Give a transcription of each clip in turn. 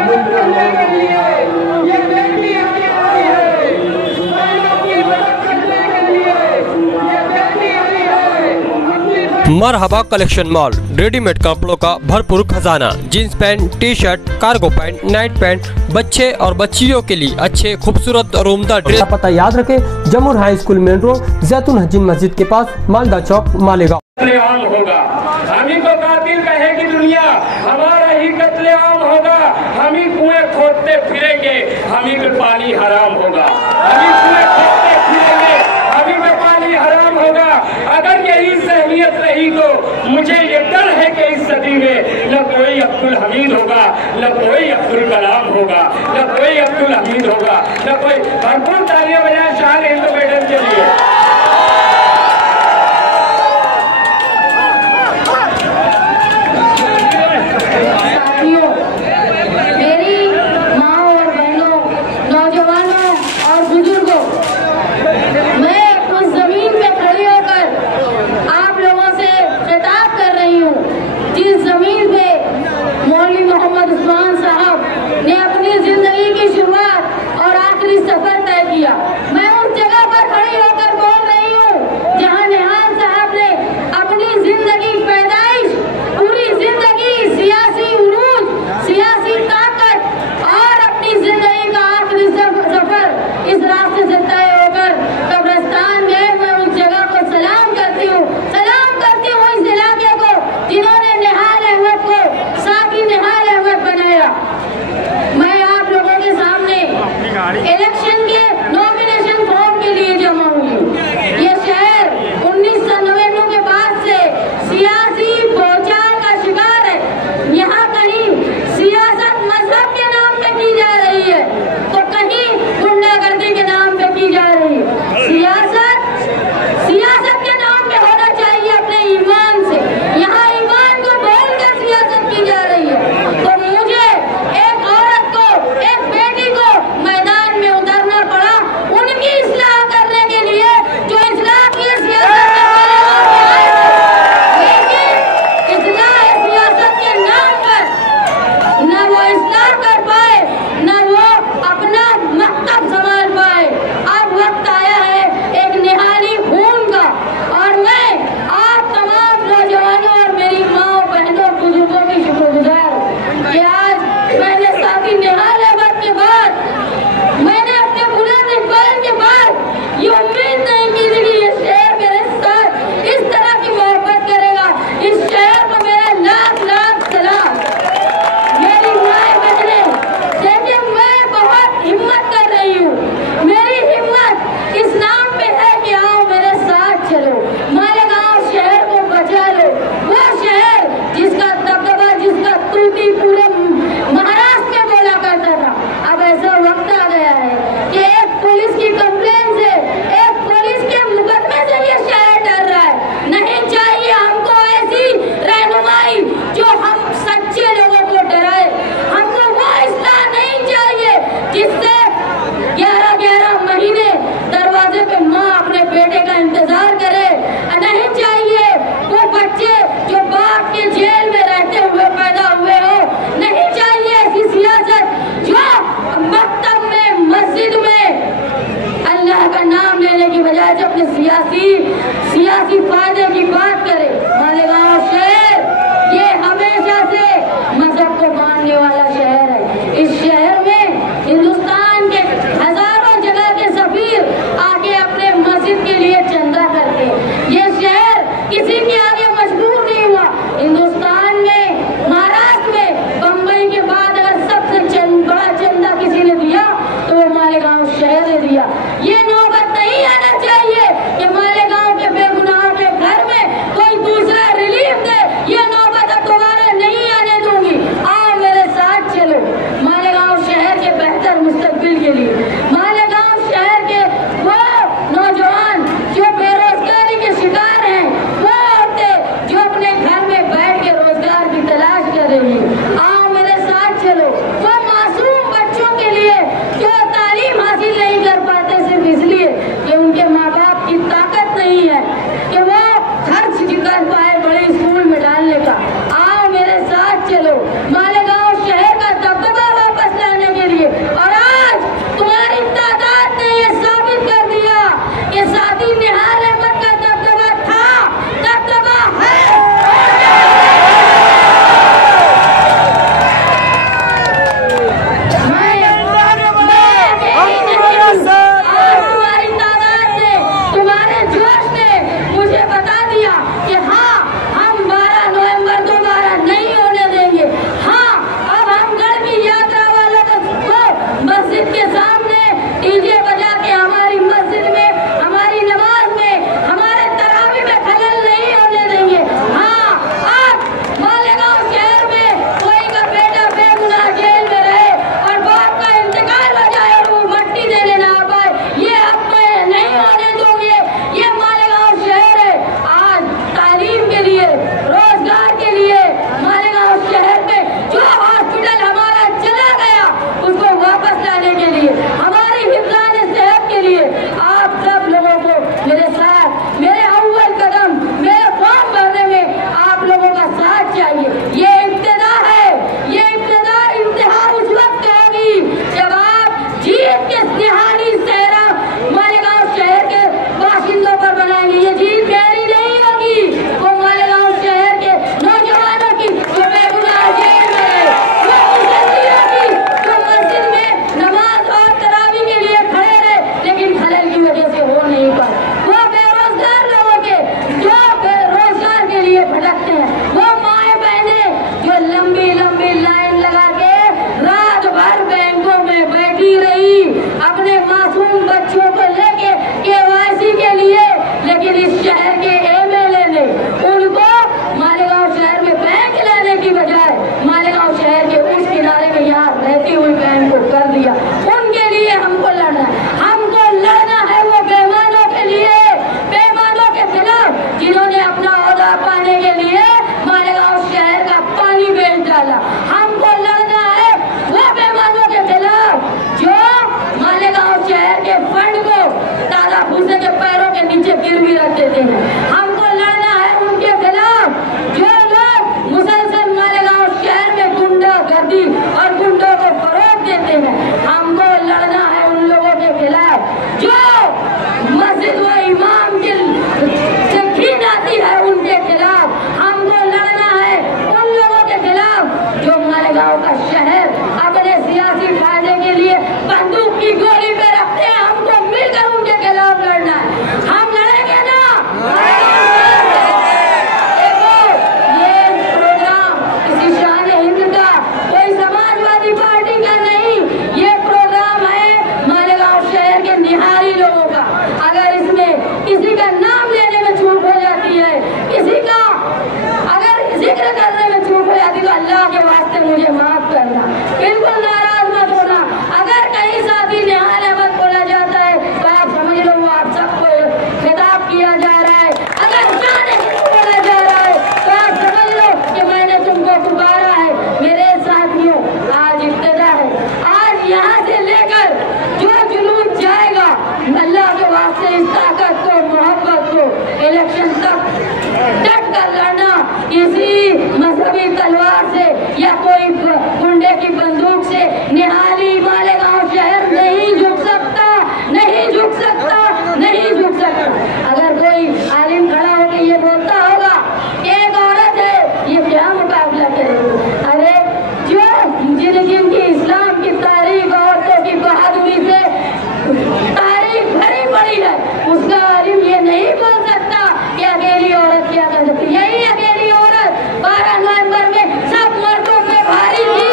मदद करने के लिए ये बेटी आगे आई है, महिलाओं की मदद करने के लिए ये बेटी आई है। मरहबा कलेक्शन मॉल, रेडीमेड कपड़ों का भरपूर खजाना, jeans pant, T shirt, cargo pant, night pant, बच्चे और बच्चियों के लिए अच्छे खूबसूरत और उम्दा ड्रेस। पता याद रखें, जमुर हाई स्कूल मेन रोड, जैतून हजीन मस्जिद के पास, मालदा चौक, मालेगांव। कत्लेआम होगा, हम ही को कातिल कहेगी दुनिया, हमारा ही कत्लेआम होगा, हम ही कुएं खोदते फिरेंगे, हम ही को पानी हराम होगा, हम ही कुएं खोदते फिरेंगे, हम ही को पानी हराम होगा। अगर यही सहमियत रही तो मुझे ये डर है कि इस सदी में न कोई अब्दुल हमीद होगा, न कोई अब्दुल कलाम होगा, न कोई अब्दुल हमीद होगा, न कोई। भरपूर तालियां बजाएं शान हिंदू मैडम के लिए। मैं उस जगह पर खड़ी होकर बोल रही हूँ जहाँ निहाल साहब ने अपनी जिंदगी पैदाइश, पूरी जिंदगी सियासी उरूज, सियासी ताकत और अपनी जिंदगी का आखिरी सफर इस रास्ते से तय होकर कब्रिस्तान गए। मैं उस जगह को सलाम करती हूँ इस इलाके को जिन्होंने निहाल अहमद को साथी निहाल अहमद बनाया। मैं आप लोगों के सामने इलेक्शन के नॉमिनेशन फॉर्म के लिए जमा हुई हूँ। ये शहर 1999 के बाद से सियासी भौचाल का शिकार है। यहाँ कहीं सियासत मजहब के नाम पे की जा रही है तो कहीं गुंडागर्दी के नाम पे की जा रही है। सियासत के नाम पे होना चाहिए अपने ईमान से, यहाँ ईमान को बोलकर सियासत की जा रही है। तो मुझे एक औरत को, एक बेटी को मैदान में उतरना पड़ा उनकी इस्लाह करने के लिए जो इस्लाह की सियासत लेकिन इस्लाह सियासत के नाम पर न वो इस्लाह कर पाए न वो अपना मकतब संभाल पाए। अब वक्त आया है एक निहाली खून का, और मैं आप तमाम नौजवानों और मेरी माँ बहनों बुजुर्गों की शुक्रगुजार हूँ कि आज मैंने साथी निहाल अहमद के बाद, मैंने अपने बुलंद इकबाल के बाद ये उम्मीद नहीं की थी कि ये शहर मेरे साथ इस तरह की मोहब्बत करेगा। इस शहर को मेरा लाख लाख सलाम। मेरी माए बहने, देखिए मैं बहुत हिम्मत कर रही हूँ। मेरी हिम्मत इस नाम पे है कि आओ मेरे साथ चलो, मालेगांव शहर को बचा लो। वो शहर जिसका दबदबा, जिसका तूती पूरे महाराष्ट्र में बोला करता था। अब ऐसा वक्त आ गया है कि एक पुलिस की कंप्लेन से, एक पुलिस के मुकदमे से ये शहर डर रहा है। नहीं चाहिए हमको ऐसी रहनुमाई जो हम सच्चे लोगों को डराए। हमको वो इस्लाह नहीं चाहिए जिससे 11-11 महीने दरवाजे पे माँ अपने बेटे का इंतजार करे। नहीं चाहिए वो बच्चे जो बाप के जेल में रहते हुए पैदा हुए हो। नहीं चाहिए ऐसी सियासत जो मकतब में, मस्जिद में अल्लाह का नाम लेने की बजाय जो अपने सियासी फायदे की बात करे। मालेगांव शहर ये हमेशा से मजहब को मानने वाला शहर है। इस शहर में हिंदुस्तान के हजारों जगह के सफीर आके अपने मस्जिद के लिए चंदा करते हैं। ये शहर किसी के आगे मजबूर नहीं हुआ। हिंदुस्तान में, महाराष्ट्र में, बम्बई के बाद अगर सबसे बड़ा चंदा किसी ने दिया तो वो मालेगांव शहर ने दिया। ये नौबत नहीं आना चाहिए कि मालेगांव के बेगुनाह के घर की गोली पे रखते हैं, हमको मिलकर उनके खिलाफ लड़ना है। हम लड़ेंगे ना। देखो ये प्रोग्राम किसी शान हिंद का, कोई समाजवादी पार्टी का नहीं, ये प्रोग्राम है मालेगांव शहर के निहारी लोगों का। अगर इसमें किसी का नाम लेने में चूक हो जाती है, किसी का अगर जिक्र करने में चूक हो जाती, तो अल्लाह के वास्ते मुझे माफ करना, बिल्कुल नाराज मत होना। अगर कहीं साथी निहाल अहमद बोला जाता है तो आप समझ लो वो आप सबको खिताब किया जा रहा है। अगर शान हिंद बोला जा रहा है तो आप समझ लो कि मैंने तुमको पुकारा है। मेरे साथियों, आज इब्तिदा है, आज यहाँ से लेकर जो जुलूस जाएगा, अल्लाह के वास्ते इस ताकत को, मोहब्बत को इलेक्शन तक डट कर लड़ना। किसी मजहबी तलवार से या कोई गुंडे की बंदूक से निहाली मालेगांव शहर नहीं झुक सकता, नहीं झुक सकता, नहीं झुक सकता। अगर कोई आलिम खड़ा होकर ये बोलता होगा एक औरत है, ये क्या मुकाबला करेगी? अरे जो जिनकी इस्लाम की तारीख औरतों की बहादुरी से तारीख भरी पड़ी है, उसका आलिम ये नहीं बोल सकता कि अकेली औरत क्या कर सकती। यही अकेली औरत 12 नवंबर में सब मर्दों पे भारी थी,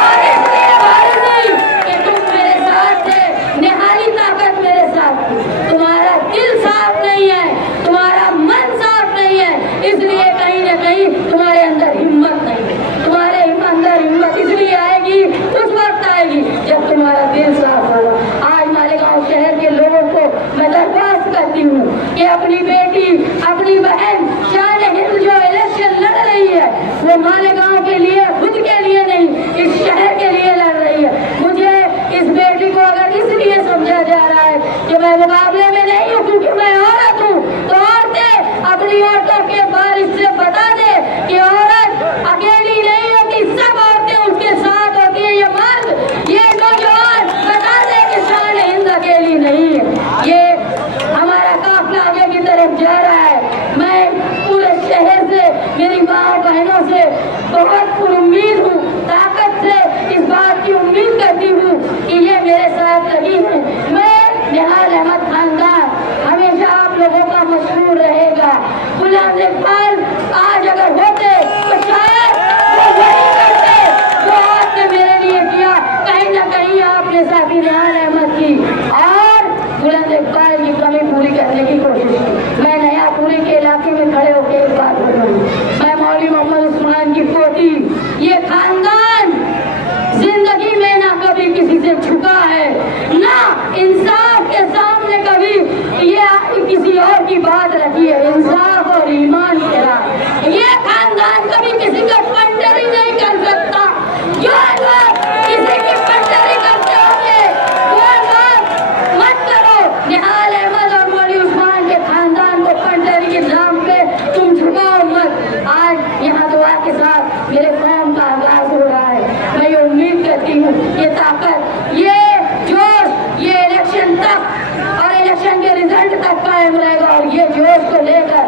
और इसलिए भारी थी कि तुम मेरे साथ थे, निहाली ताकत मेरे साथ थी। तुम्हारा दिल साफ नहीं है, तुम्हारा मन साफ नहीं है, इसलिए कहीं न कहीं तुम्हारे अंदर हिम्मत नहीं है। तुम्हारे अंदर हिम्मत इसलिए आएगी, उस वक्त आएगी जब तुम्हारा दिल साफ होगा। आज मालेगांव शहर के लोगों को मैं दरख्वास्त करती हूँ कि अपनी बेटी, अपनी बहन शान हिंद जो इलेक्शन लड़ रही है, वो मालेगांव के लिए, खुद के लिए नहीं, इस शहर के लिए लड़ रही है। मुझे इस बेटी को अगर इसलिए समझा जा रहा है कि मैं मुकाबले में नहीं हूँ क्योंकि मैं औरत हूँ, तो औरतें अपनी औरतों के बारिश से बता दे कि औरत अकेली नहीं होती, सब औरतें उसके साथ होती है। ये मर्द, ये नौजवान बता दे कि शान हिंद अकेली नहीं है। ये हमारा काफिला आगे की तरफ जा रहा है। मैं पूरे शहर से, मेरी माँ बहनों से बहुत उम्मीद हूँ, ताकत से इस बात की उम्मीद करती हूँ कि ये मेरे साथ लगी है। मैं निहाल अहमद खानदान हमेशा आप लोगों का मशहूर रहेगा। गुलाम इकबाल आज अगर होते तो शायद वो वही करते जो आपने मेरे लिए किया। कहीं न कहीं आपने साथी निहाल अहमद की और गुलाम इकबाल की कमी पूरी करने की कोशिश की। मैं नयापुरी के इलाके में खड़े होकर एक बात बोल रहा हूँ, मैं मौलवी मोहम्मद उस्मान की पोती, ये खानदान जिंदगी में ना कभी किसी से झुका है, ना इंसाफ के सामने कभी ये किसी और की बात रखी है। इंसाफ और ईमान के साथ ये खानदान कभी किसी का पंडरी नहीं कर सकता। जो लोग किसी की पंडरी करते होंगे वो लोग मत करो। निहाल अहमद और मौलवी उस्मान के खानदान को पंडरी के नाम पे तुम झुकाओ मत। आज यहाँ दुआ के साथ मेरे कौम का आगाज हो रहा है। मैं ये उम्मीद करती हूँ ये ताकत, ये जोश, ये इलेक्शन तक और इलेक्शन के रिजल्ट तक कायम रहेगा, और ये जोश को लेकर